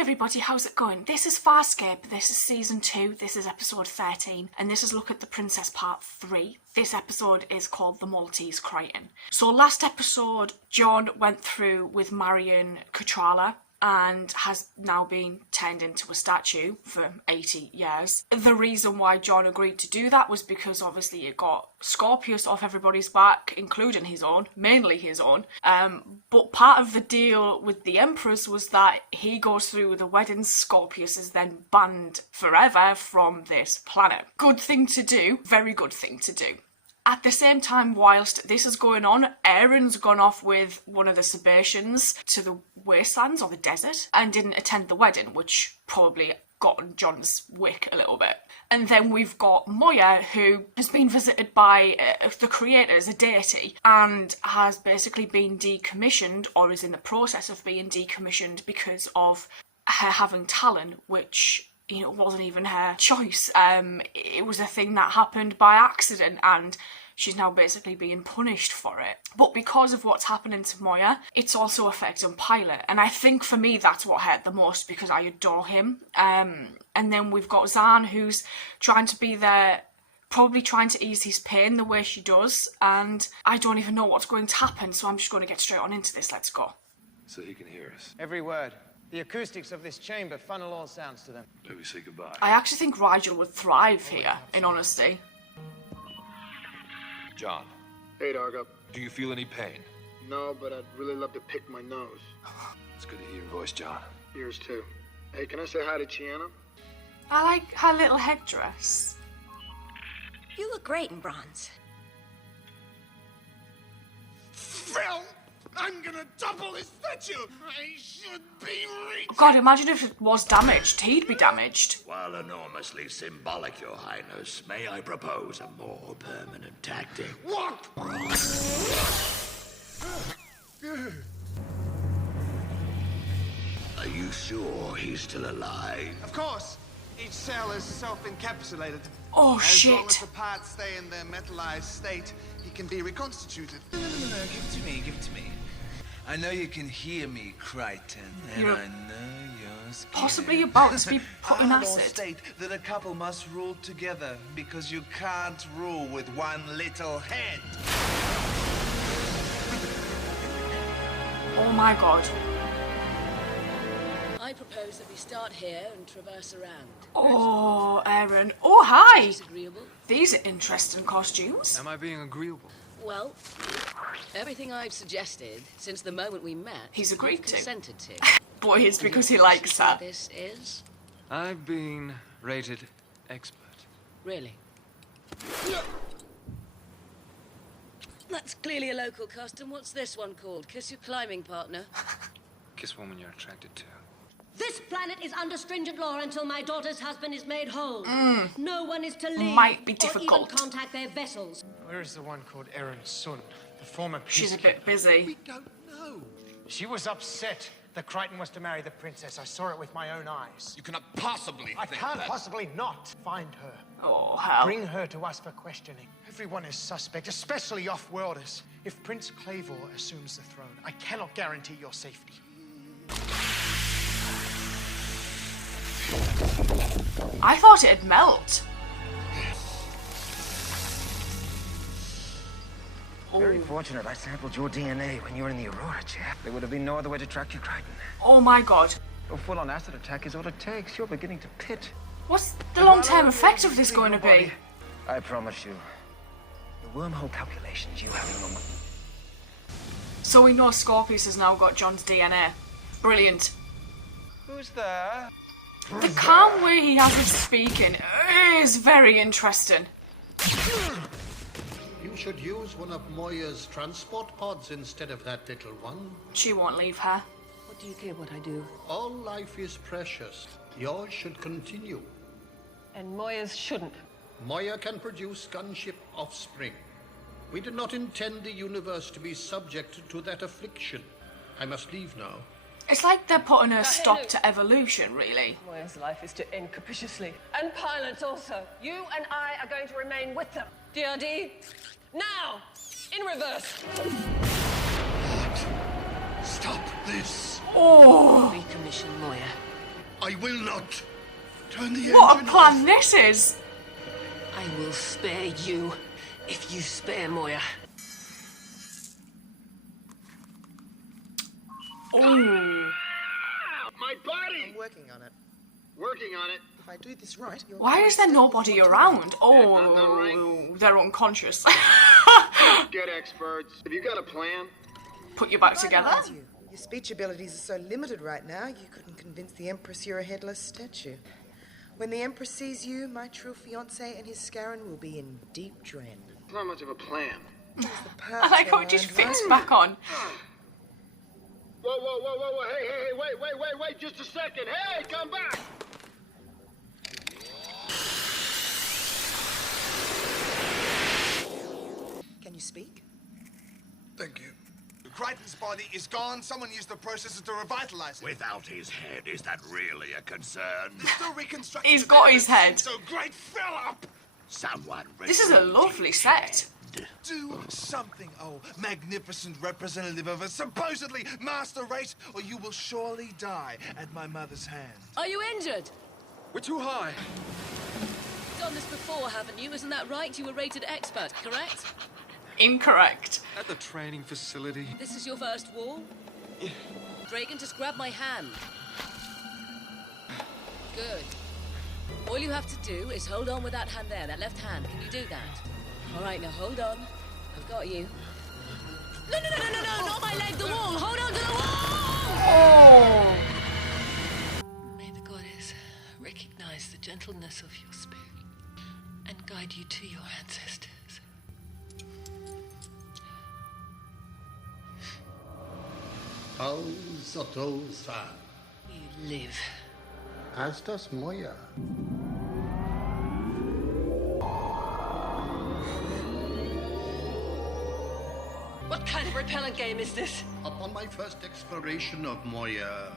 everybody, how's it going? This is Farscape, this is season 2, this is episode 13, and this is Look at the Princess part 3. This episode is called The Maltese Crichton. So last episode, John went through with marrying Catrala and has now been turned into a statue for 80 years. The reason why John agreed to do that was because obviously it got Scorpius off everybody's back, including his own, mainly his own. But part of the deal with the Empress was that he goes through with the wedding, Scorpius is then banned forever from this planet. Good thing to do, very good thing to do. At the same time, whilst this is going on, Aryn's gone off with one of the Sebaceans to the wastelands or the desert and didn't attend the wedding, which probably got on John's wick a little bit. And then we've got Moya, who has been visited by the creators, a deity, and has basically been decommissioned, or is in the process of being decommissioned because of her having talent, which, you know, wasn't even her choice. It was a thing that happened by accident, and she's now basically being punished for it. But because of what's happening to Moya, it's also affecting Pilot. And I think for me, that's what hurt the most, because I adore him. And then we've got Zan, who's trying to be there, probably trying to ease his pain the way she does. And I don't even know what's going to happen, so I'm just going to get straight on into this. Let's go. So he can hear us. Every word. The acoustics of this chamber funnel all sounds to them. Let me say goodbye. I actually think Rigel would thrive here, in honesty. John, Hey, Dargo. do you feel any pain? No, but I'd really love to pick my nose. It's good to hear your voice, John. Yours too. Hey, can I say hi to Chiana? I like her little headdress. You look great in bronze. Phil! I'm gonna double his statue! I should be reaching... God, imagine if it was damaged. He'd be damaged. While enormously symbolic, Your Highness, may I propose a more permanent tactic? What? Are you sure he's still alive? Of course. Each cell is self-encapsulated. Oh, As long as shit. the parts stay in their metallized state, he can be reconstituted. No, give it to me, give it to me. I know you can hear me, Crichton, and You're I know you're scared. possibly about to be put in Our law acid. state that a couple must rule together because you can't rule with one little head. Oh my god. I propose that we start here and traverse around. Oh, Aryn. Oh, hi. Is this agreeable? These are interesting costumes. Am I being agreeable? Well, everything I've suggested since the moment we met, He's agreed you've to. consented to. Boy, it's because he likes her. This is I've been rated expert. really. That's clearly a local custom. What's this one called? Kiss your climbing partner. Kiss woman you're attracted to. This planet is under stringent law until my daughter's husband is made whole. No one is to leave Might be or difficult. even contact their vessels. Where is the one called Aryn Sun, the former She's a peacekeeper? bit busy. We don't know. She was upset that Crichton was to marry the princess. I saw it with my own eyes. You cannot possibly I think can't that. possibly not find her. Oh, hell. Bring her to us for questioning. Everyone is suspect, especially off-worlders. If Prince Clavor assumes the throne, I cannot guarantee your safety. I thought it'd melt. Very fortunate I sampled your DNA when you were in the Aurora, chap. There would have been no other way to track you, Crichton. Oh my god. A full-on acid attack is all it takes. You're beginning to pit. What's the long-term effect of this going to be? I promise you. The wormhole calculations you have in your mind. So we know Scorpius has now got John's DNA. Brilliant. Who's there? The calm way he has of speaking is very interesting. You should use one of Moya's transport pods instead of that little one. She won't leave her. What do you care what I do? All life is precious. Yours should continue. And Moya's shouldn't. Moya can produce gunship offspring. We did not intend the universe to be subject to that affliction. I must leave now. It's like they're putting a stop to evolution, really. Moya's life is to end capriciously. And Pilot's also. You and I are going to remain with them. DRD, now! In reverse! Stop this! Oh! Recommission Moya. I will not. Turn the What a engine plan off. this is! I will spare you if you spare Moya. Oh. My body! I'm working on it. Working on it. If I do this right, you'll Why is there nobody around? Oh, they're unconscious. Get experts. Have you got a plan? Put you back together. You. Your speech abilities are so limited right now, you couldn't convince the Empress you're a headless statue. When the Empress sees you, my true fiancé and his Scarron will be in deep dread. Not much of a plan. I like how it just fits back on. Whoa. Hey, wait, just a second. Hey, come back! Can you speak? Thank you. Crichton's body is gone. Someone used the processor to revitalize it. Without his head, is that really a concern? Still reconstructing. He's got his head. So great, Philip! Someone. This is a lovely set. Do something, oh magnificent representative of a supposedly master race, or you will surely die at my mother's hand. Are you injured? We're too high. Done this before, haven't you? Isn't that right? You were rated expert, correct? Incorrect. At the training facility. This is your first wall? Yeah. Dragon, just grab my hand. Good. All you have to do is hold on with that hand there, that left hand. Can you do that? All right, now hold on. I've got you. No, not my leg, the wall. Hold on to the wall! Oh. May the goddess recognize the gentleness of your spirit and guide you to your ancestors. How's Otto-san? You live. As does Moya. What kind of repellent game is this? Upon my first exploration of Moya,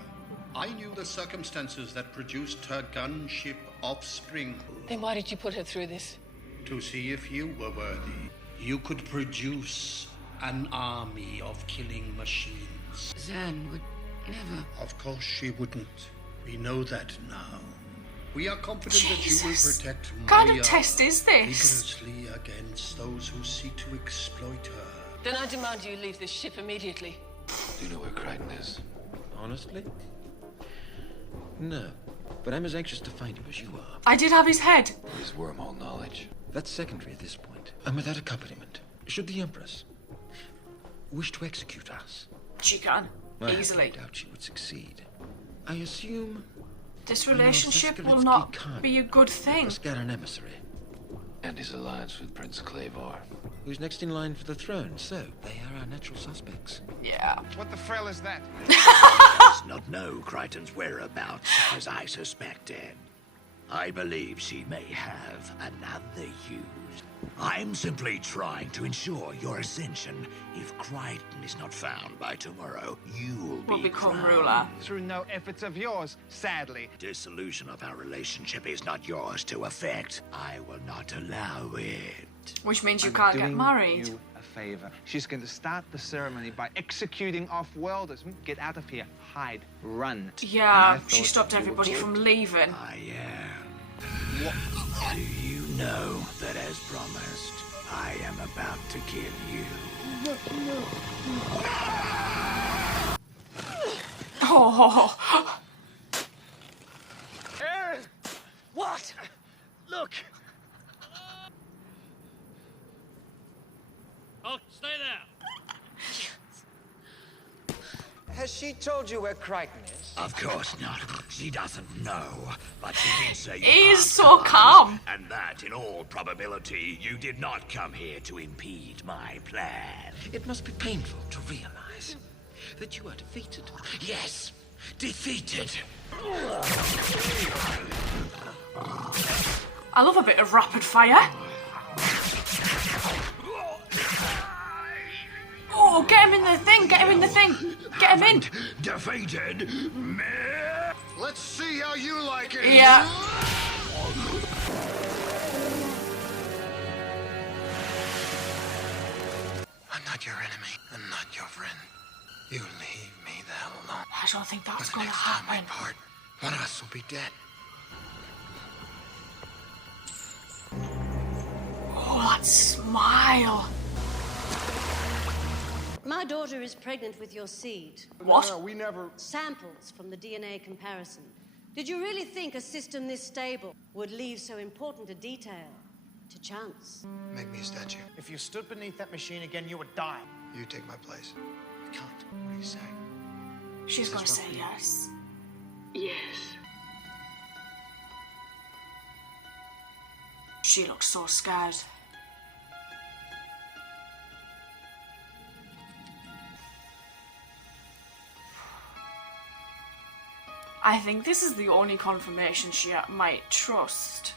I knew the circumstances that produced her gunship offspring. Then why did you put her through this? To see if you were worthy. You could produce an army of killing machines. Zan would never. Of course she wouldn't. We know that now. We are confident that you will Jesus. protect Moya What kind of test is this? vigorously against those who seek to exploit her. Then I demand you leave this ship immediately. Do you know where Crichton is? Honestly? No. But I'm as anxious to find him as you are. I did have his head. Or his wormhole knowledge? That's secondary at this point. And without accompaniment. Should the Empress wish to execute us? She can. I Easily. doubt she would succeed. I assume This relationship will not be a good thing. Scarron emissary. And his alliance with Prince Claymore. Who's next in line for the throne? So, they are our natural suspects. Yeah. What the frill is that? Does not know Crichton's whereabouts, as I suspected. I believe she may have another use. I'm simply trying to ensure your ascension. If Crichton is not found by tomorrow, you will become crowned. ruler. Through no efforts of yours, sadly. Dissolution of our relationship is not yours to effect. I will not allow it. Which means you can't get married. You a favor. She's going to start the ceremony by executing off-worlders. Get out of here. Hide. Run. Yeah, And I she thought stopped you were everybody good. from leaving. I am. Do you know that as promised, I am about to kill you? Oh. Aryn! What? Look! Oh, stay there. Has she told you where Crichton is? Of course not. She doesn't know. But she did say you He's can't so come. calm. And that, in all probability, you did not come here to impede my plan. It must be painful to realize that you are defeated. Yes, defeated. I love a bit of rapid fire. Oh, get him in the thing, get him in the thing. Get him in. Defeated. Let's see how you like it. Yeah. I'm not your enemy. I'm not your friend. You leave me the hell alone. I don't think that's For the going to next time we happen. part, One of us will be dead. Oh, that smile. My daughter is pregnant with your seed. What? No, we never... Samples from the DNA comparison. Did you really think a system this stable would leave so important a detail to chance? Make me a statue. If you stood beneath that machine again, you would die. You take my place. I can't. What do you say? She's Is going to this say what we- yes. Yes. She looks so scared. I think this is the only confirmation she might trust.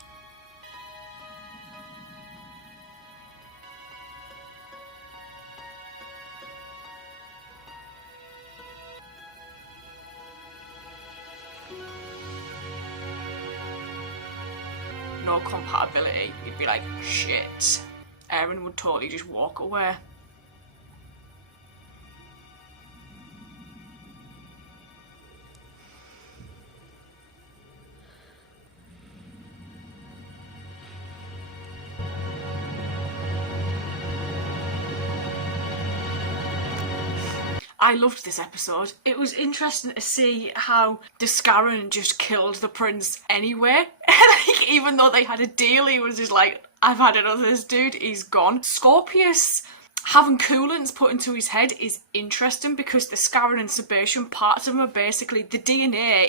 No compatibility. You'd be like, shit. Aryn would totally just walk away. I loved this episode. It was interesting to see how the Scarron just killed the prince anyway. Like, even though they had a deal, he was just like, I've had enough of this dude, he's gone. Scorpius having coolants put into his head is interesting because the Scarron and Sebastian parts of him are basically the DNA,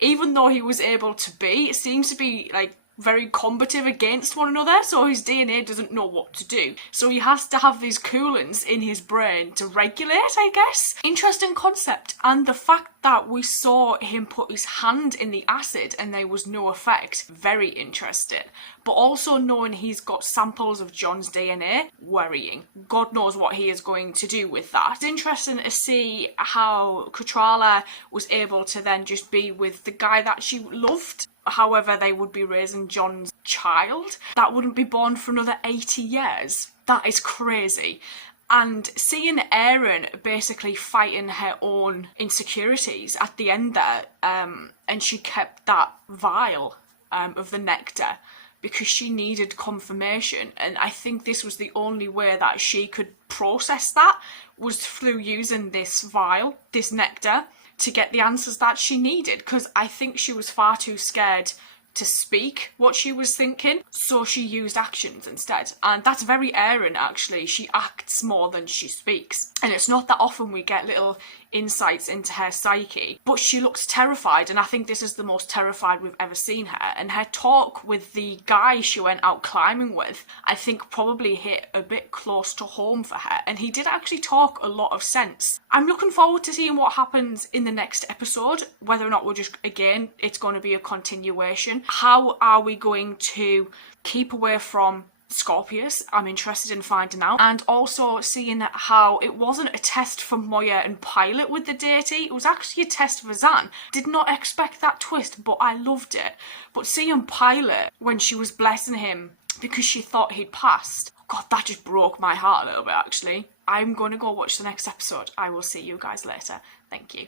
even though he was able to be, it seems to be like very combative against one another, so his DNA doesn't know what to do. So he has to have these coolants in his brain to regulate, I guess. Interesting concept. And the fact that we saw him put his hand in the acid and there was no effect, very interesting. But also knowing he's got samples of John's DNA, worrying. God knows what he is going to do with that. It's interesting to see how Kutrala was able to then just be with the guy that she loved. However, they would be raising John's child. That wouldn't be born for another 80 years. That is crazy. And seeing Aryn basically fighting her own insecurities at the end there, and she kept that vial of the nectar because she needed confirmation. And I think this was the only way that she could process that, was through using this vial, this nectar, to get the answers that she needed, because I think she was far too scared to speak what she was thinking, so she used actions instead. And that's very Aryn, actually. She acts more than she speaks, and it's not that often we get little insights into her psyche, but she looks terrified, and I think this is the most terrified we've ever seen her. And her talk with the guy she went out climbing with, I think probably hit a bit close to home for her, and he did actually talk a lot of sense. I'm looking forward to seeing what happens in the next episode, whether or not we're just, again, it's going to be a continuation. How are we going to keep away from Scorpius? I'm interested in finding out. And also seeing how it wasn't a test for Moya and Pilot with the deity, it was actually a test for Zan. Did not expect that twist, but I loved it. But seeing Pilot when she was blessing him because she thought he'd passed, God, that just broke my heart a little bit, actually. I'm going to go watch the next episode. I will see you guys later. Thank you.